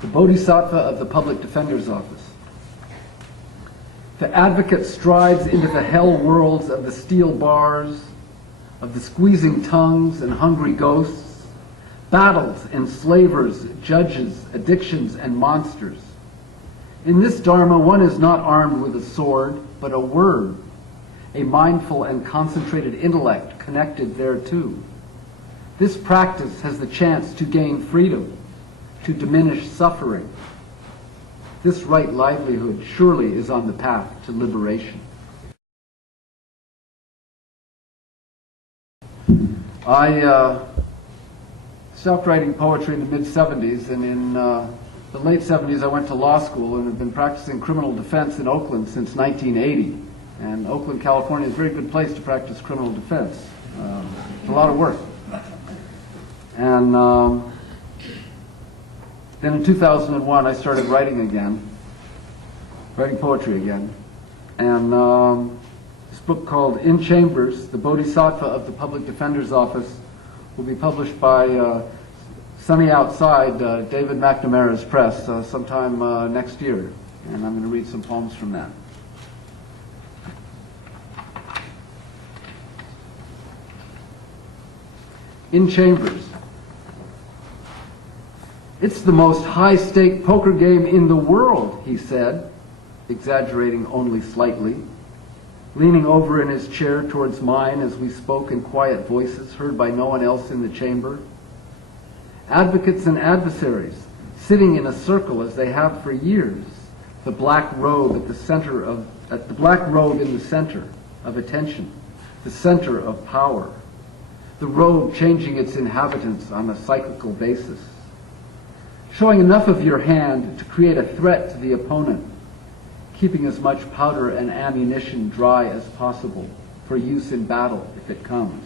the Bodhisattva of the Public Defender's Office. The advocate strides into the hell worlds of the steel bars, of the squeezing tongues and hungry ghosts, battles, enslavers, judges, addictions, and monsters. In this Dharma, one is not armed with a sword, but a word, a mindful and concentrated intellect connected thereto. This practice has the chance to gain freedom, to diminish suffering. This right livelihood surely is on the path to liberation. I stopped writing poetry in the mid-'70s, and in the late '70s I went to law school and have been practicing criminal defense in Oakland since 1980. And Oakland, California is a very good place to practice criminal defense. It's a lot of work. And then in 2001 I started writing poetry again. And this book called In Chambers, The Bodhisattva of the Public Defender's Office, will be published by Sunny Outside, David McNamara's press, sometime next year. And I'm going to read some poems from that. In Chambers. It's the most high-stake poker game in the world, he said, exaggerating only slightly, leaning over in his chair towards mine as we spoke in quiet voices heard by no one else in the chamber. Advocates and adversaries, sitting in a circle as they have for years, the black robe in the center of attention, the center of power, the robe changing its inhabitants on a cyclical basis, showing enough of your hand to create a threat to the opponent, keeping as much powder and ammunition dry as possible for use in battle if it comes.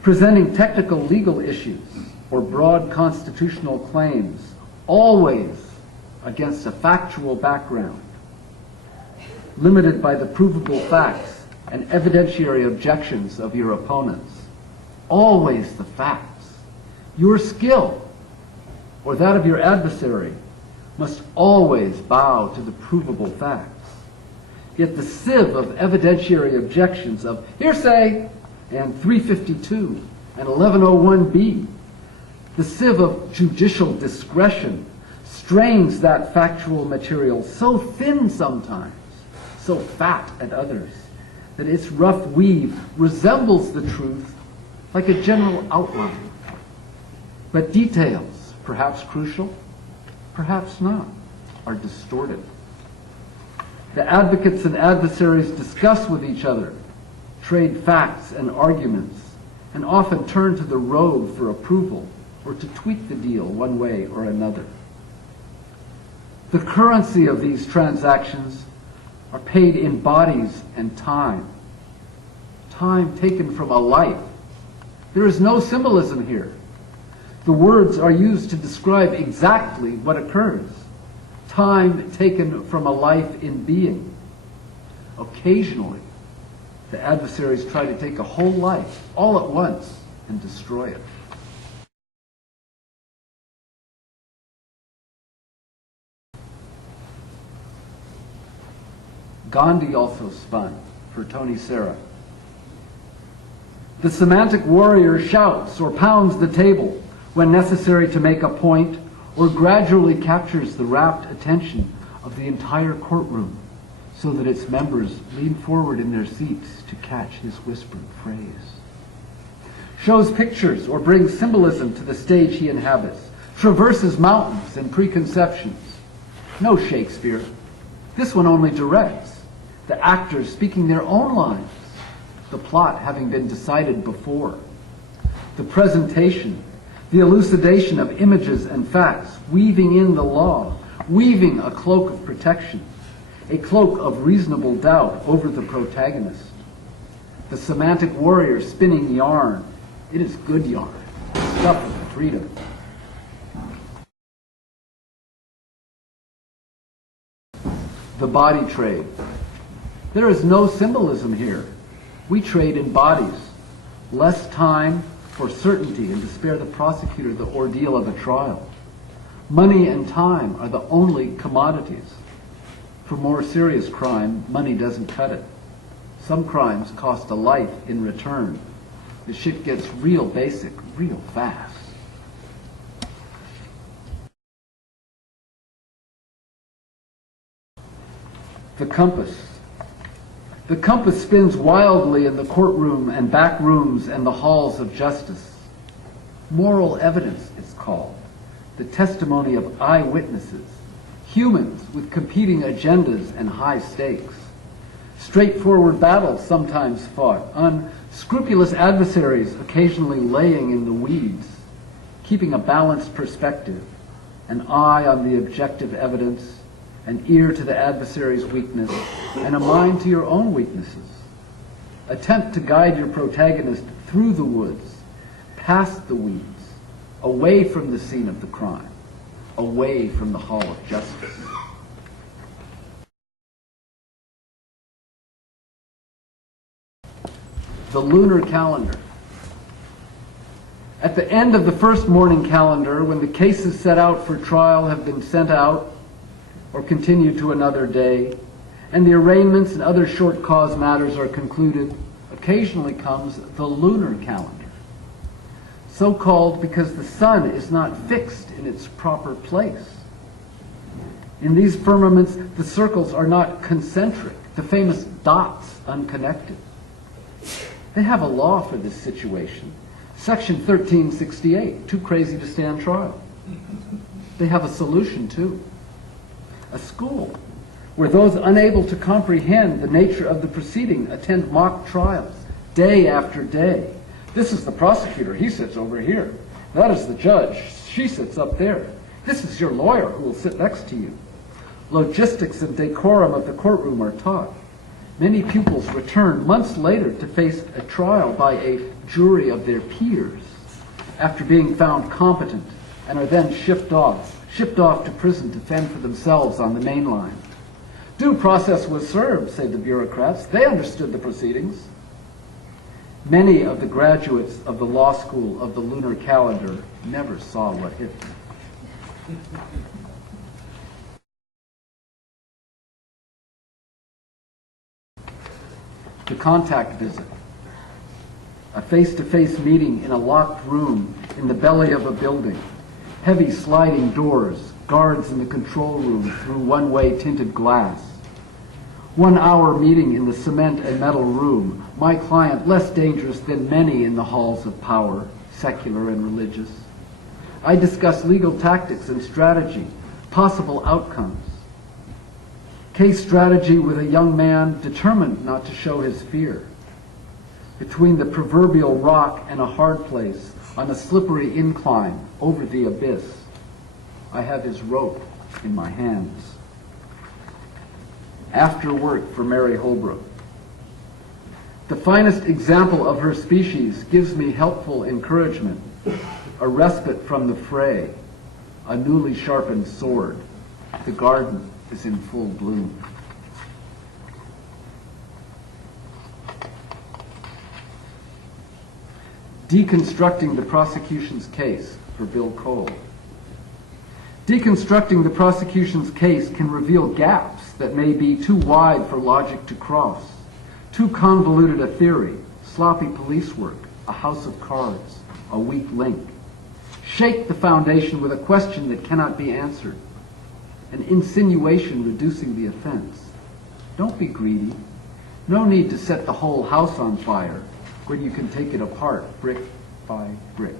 Presenting technical legal issues or broad constitutional claims, always against a factual background, limited by the provable facts and evidentiary objections of your opponents. Always the facts. Your skill, or that of your adversary, must always bow to the provable facts. Yet the sieve of evidentiary objections of hearsay and 352 and 1101B, the sieve of judicial discretion, strains that factual material so thin sometimes, so fat at others, that its rough weave resembles the truth like a general outline. But details, perhaps crucial, perhaps not, are distorted. The advocates and adversaries discuss with each other, trade facts and arguments, and often turn to the road for approval or to tweak the deal one way or another. The currency of these transactions are paid in bodies and time. Time taken from a life. There is no symbolism here. The words are used to describe exactly what occurs. Time taken from a life in being. Occasionally, the adversaries try to take a whole life all at once and destroy it. Gandhi also spun for Tony Serra. The semantic warrior shouts or pounds the table when necessary to make a point, or gradually captures the rapt attention of the entire courtroom so that its members lean forward in their seats to catch his whispered phrase. Shows pictures or brings symbolism to the stage he inhabits, traverses mountains and preconceptions. No Shakespeare. This one only directs, the actors speaking their own lines, the plot having been decided before. The presentation, the elucidation of images and facts, weaving in the law, weaving a cloak of protection, a cloak of reasonable doubt over the protagonist. The semantic warrior spinning yarn. It is good yarn, stuff of freedom. The body trade. There is no symbolism here. We trade in bodies. Less time for certainty and to spare the prosecutor the ordeal of a trial. Money and time are the only commodities. For more serious crime, money doesn't cut it. Some crimes cost a life in return. The shit gets real basic, real fast. The compass. The compass spins wildly in the courtroom and back rooms and the halls of justice. Moral evidence, it's called. The testimony of eyewitnesses. Humans with competing agendas and high stakes. Straightforward battles sometimes fought. Unscrupulous adversaries occasionally laying in the weeds. Keeping a balanced perspective. An eye on the objective evidence. An ear to the adversary's weakness, and a mind to your own weaknesses. Attempt to guide your protagonist through the woods, past the weeds, away from the scene of the crime, away from the hall of justice. The Lunar Calendar. At the end of the first morning calendar, when the cases set out for trial have been sent out, or continue to another day, and the arraignments and other short cause matters are concluded, occasionally comes the lunar calendar. So called because the sun is not fixed in its proper place. In these firmaments, the circles are not concentric, the famous dots unconnected. They have a law for this situation. Section 1368, too crazy to stand trial. They have a solution too. A school where those unable to comprehend the nature of the proceeding attend mock trials day after day. This is the prosecutor, he sits over here. That is the judge, she sits up there. This is your lawyer who will sit next to you. Logistics and decorum of the courtroom are taught. Many pupils return months later to face a trial by a jury of their peers after being found competent and are then shipped off to prison to fend for themselves on the main line. Due process was served, say the bureaucrats. They understood the proceedings. Many of the graduates of the law school of the Lunar Calendar never saw what hit them. The contact visit. A face-to-face meeting in a locked room in the belly of a building. Heavy sliding doors, guards in the control room through one-way tinted glass. 1 hour meeting in the cement and metal room. My client less dangerous than many in the halls of power, secular and religious. I discuss legal tactics and strategy, possible outcomes. Case strategy with a young man determined not to show his fear. Between the proverbial rock and a hard place, on a slippery incline over the abyss, I have his rope in my hands. After work for Mary Holbrook. The finest example of her species gives me helpful encouragement, a respite from the fray, a newly sharpened sword. The garden is in full bloom. Deconstructing the prosecution's case for Bill Cole. Deconstructing the prosecution's case can reveal gaps that may be too wide for logic to cross, too convoluted a theory, sloppy police work, a house of cards, a weak link. Shake the foundation with a question that cannot be answered, an insinuation reducing the offense. Don't be greedy. No need to set the whole house on fire when you can take it apart brick by brick.